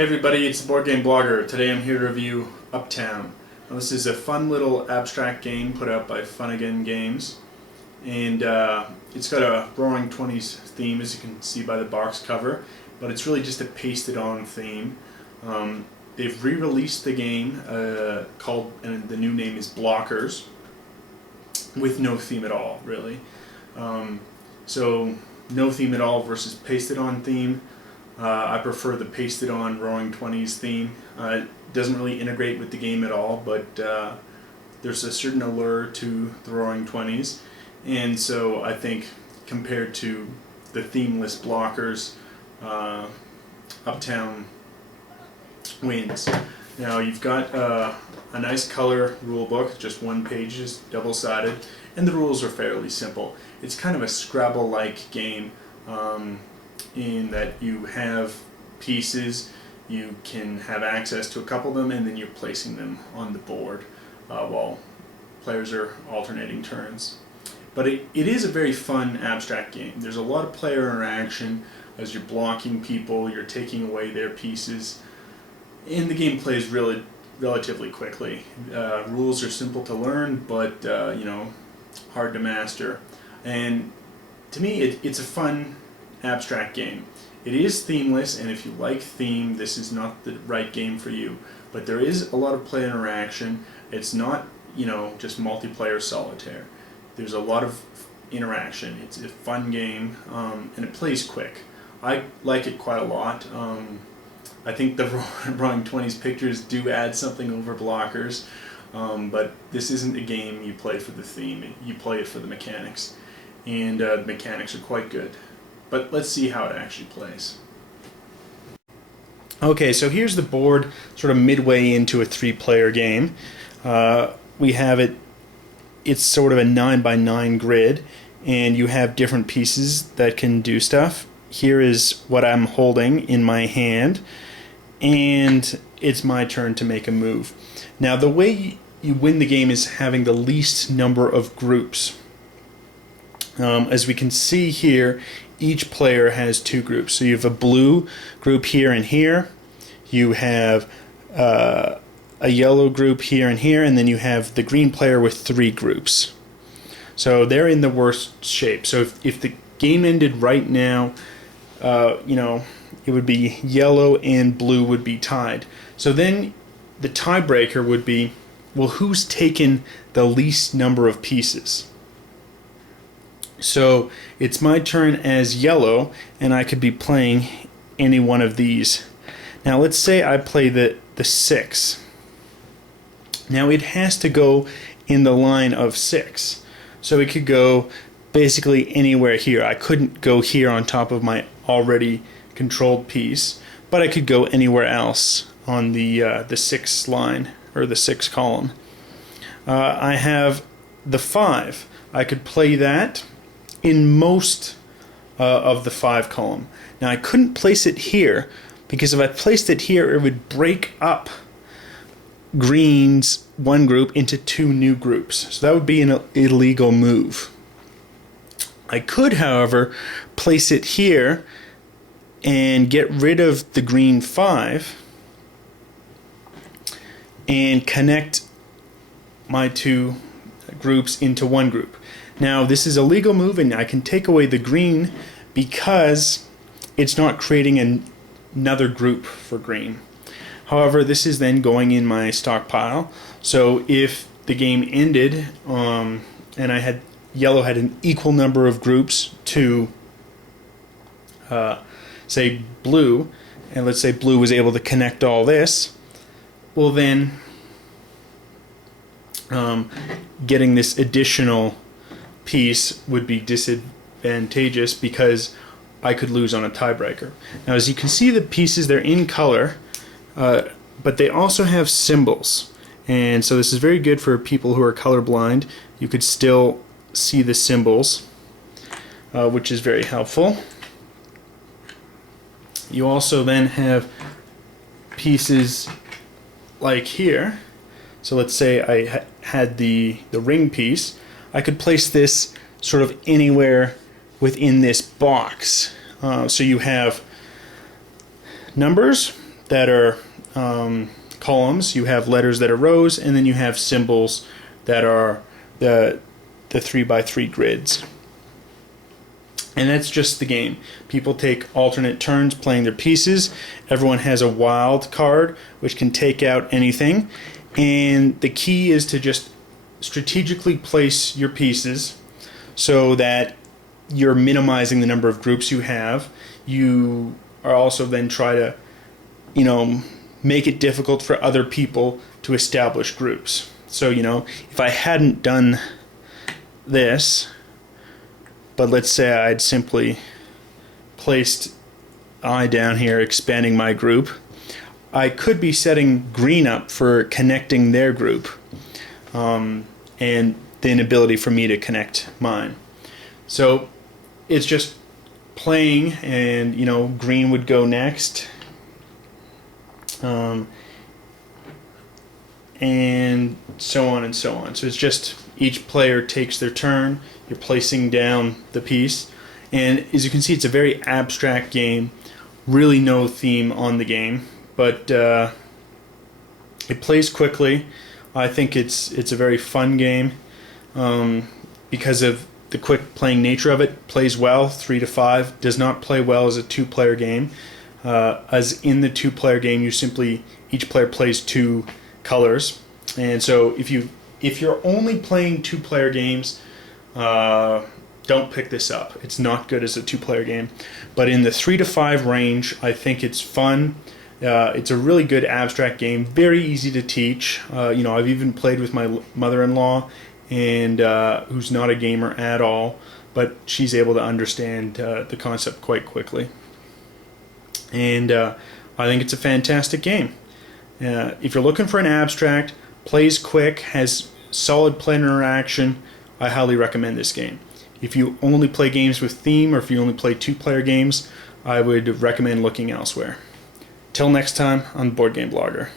Hey everybody, it's the Board Game Blogger. Today I'm here to review Uptown. Now, this is a fun little abstract game put out by Funagain games, and it's got a Roaring Twenties theme, as you can see by the box cover, but it's really just a pasted on theme. They've re-released the game and the new name is Blockers, with no theme at all, really. So no theme at all versus pasted on theme. I prefer the pasted on Roaring Twenties theme. It doesn't really integrate with the game at all, but there's a certain allure to the Roaring Twenties, and so I think compared to the themeless Blockers, Uptown wins. Now you've got a nice color rulebook, just one page, is double-sided, and the rules are fairly simple. It's kind of a Scrabble-like game. In that you have pieces, you can have access to a couple of them, and then you're placing them on the board while players are alternating turns. But it is a very fun abstract game. There's a lot of player interaction as you're blocking people, you're taking away their pieces, and the game plays really relatively quickly. Rules are simple to learn, but hard to master. And to me, it's a fun abstract game. It is themeless, and if you like theme, this is not the right game for you. But there is a lot of player interaction. It's not, just multiplayer solitaire. There's a lot of interaction. It's a fun game, and it plays quick. I like it quite a lot. I think the Roaring Twenties pictures do add something over Blockers, but this isn't a game you play for the theme. You play it for the mechanics, and the mechanics are quite good. But let's see how it actually plays. Okay, so here's the board sort of midway into a 3-player game. We have it's sort of a 9x9 grid, and you have different pieces that can do stuff. Here is what I'm holding in my hand, and it's my turn to make a move. Now the way you win the game is having the least number of groups. As we can see here, each player has 2 groups. So you have a blue group here and here, you have a yellow group here and here, and then you have the green player with 3 groups. So they're in the worst shape. So if the game ended right now, it would be yellow and blue would be tied. So then the tiebreaker would be, well, who's taken the least number of pieces? So it's my turn as yellow, and I could be playing any one of these. Now let's say I play the 6. Now it has to go in the line of 6. So it could go basically anywhere here. I couldn't go here on top of my already controlled piece, but I could go anywhere else on the 6 line, or the 6 column. I have the 5. I could play that in most of the 5 column. Now I couldn't place it here, because if I placed it here, it would break up green's one group into 2 new groups. So that would be an illegal move. I could, however, place it here and get rid of the green 5 and connect my 2 groups into 1 group. Now this is a legal move, and I can take away the green because it's not creating another group for green. However, this is then going in my stockpile. So if the game ended and yellow had an equal number of groups to say blue, and let's say blue was able to connect all this, well then getting this additional piece would be disadvantageous because I could lose on a tiebreaker. Now as you can see, the pieces, they're in color, but they also have symbols, and so this is very good for people who are colorblind. You could still see the symbols, which is very helpful. You also then have pieces like here. So let's say I had the ring piece. I could place this sort of anywhere within this box. So you have numbers, that are columns, you have letters that are rows, and then you have symbols that are the 3x3 grids. And that's just the game. People take alternate turns playing their pieces. Everyone has a wild card, which can take out anything. And the key is to just strategically place your pieces so that you're minimizing the number of groups you have. You are also then try to, make it difficult for other people to establish groups. So, if I hadn't done this, but let's say I'd simply placed I down here, expanding my group, I could be setting green up for connecting their group, and the inability for me to connect mine. So it's just playing, and green would go next, and so on and so on. So it's just each player takes their turn. You're placing down the piece, and as you can see, it's a very abstract game. Really no theme on the game, but it plays quickly. I think it's a very fun game because of the quick playing nature of it. Plays well 3 to 5. Does not play well as a 2-player game. As in the 2-player game, each player plays 2 colors, and so if you're only playing 2-player games, don't pick this up. It's not good as a 2-player game. But in the 3 to 5 range, I think it's fun. It's a really good abstract game, very easy to teach. I've even played with my mother-in-law, and who's not a gamer at all, but she's able to understand the concept quite quickly. And I think it's a fantastic game. If you're looking for an abstract, plays quick, has solid player interaction, I highly recommend this game. If you only play games with theme, or if you only play 2-player games, I would recommend looking elsewhere. Till next time, on Board Game Blogger.